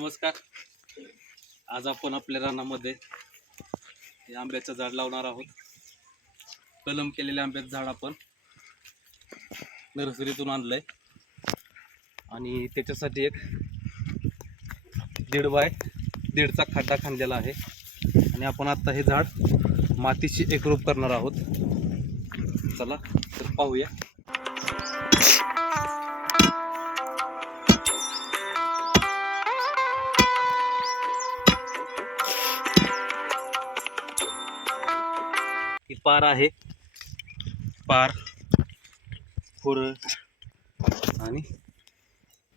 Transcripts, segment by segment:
नमस्कार. आज आपण आपल्या रानामध्ये आंब्याचं झाड लावणार आहोत. कलम केलेले आंब्याचं झाड आपण नर्सरीतून आणलंय. आणि त्याच्यासाठी एक दीड बाय दीडचा खड्डा खांदलेला आहे. आणि आपण आत्ता हे झाड मातीशी एकरूप करणार आहोत. चला तर पाहूया. पार आहे. पार. खुरं. आणि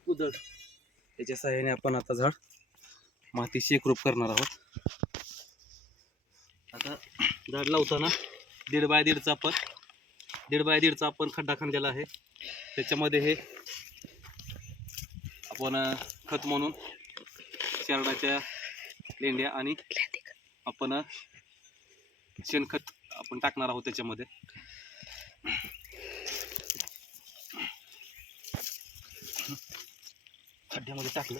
उदळ त्याच्या सहाय्याने आपण आता झाड मातीशी एकरूप करणार आहोत. आता झाड लावताना दीड बाय दीडचा आपण दीड बाय दीडचा आपण खड्डा खणलेला आहे. त्याच्यामध्ये हे आपण खत म्हणून शेरडाच्या लेंड्या आणि आपण शेणखत आपण टाकणार आहोत त्याच्यामध्ये. खड्ड्यामध्ये टाकलं.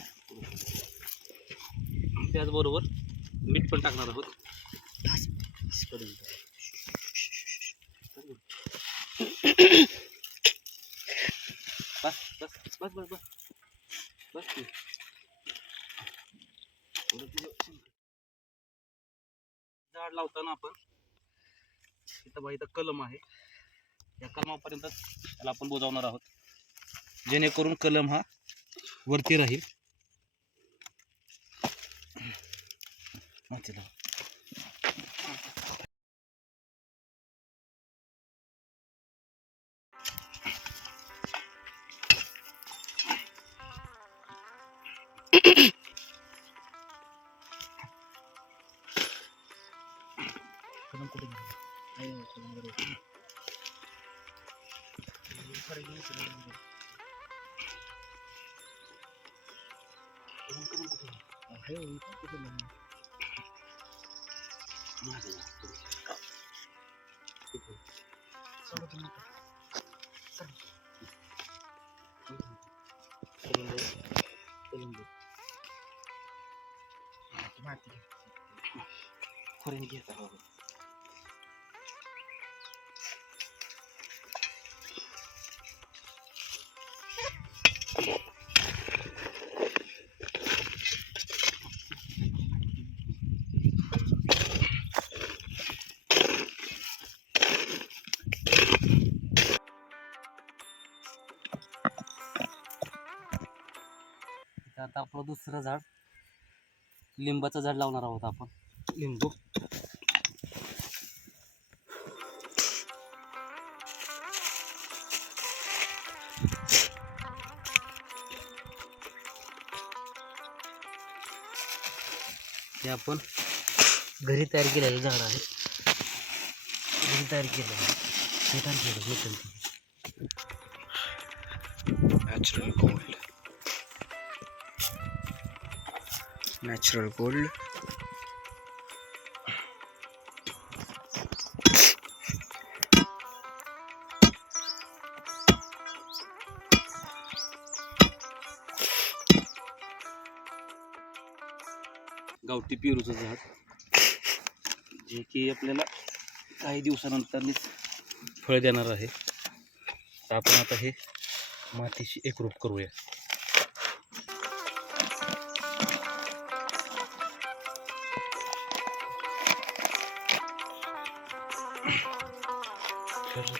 त्याचबरोबर मीठ पण टाकणार आहोत. बस बस बस बस बस. बस झाड लावताना आपण इथं बघा इथं कलम आहे. या कलमापर्यंत त्याला आपण बोजावणार आहोत. जेणेकरून कलम हा वरती राहील. माती गेला? कलम कलम कुठे आता आपलं दुसरं झाड. लिंबाचं झाड लावणार आहोत आपण. लिंबू. हे आपण घरी तयार केलेलं झाड आहे. घरी तयार केलेलं आहे. हे तयार केलं हे तयार नॅचरल natural gold. गावठी पेरूचं झाड. जे की आपल्याला काही दिवसानंतर फळ देणार आहे. तर आपण आता हे मातीशी एकरूप करूया. Hadi.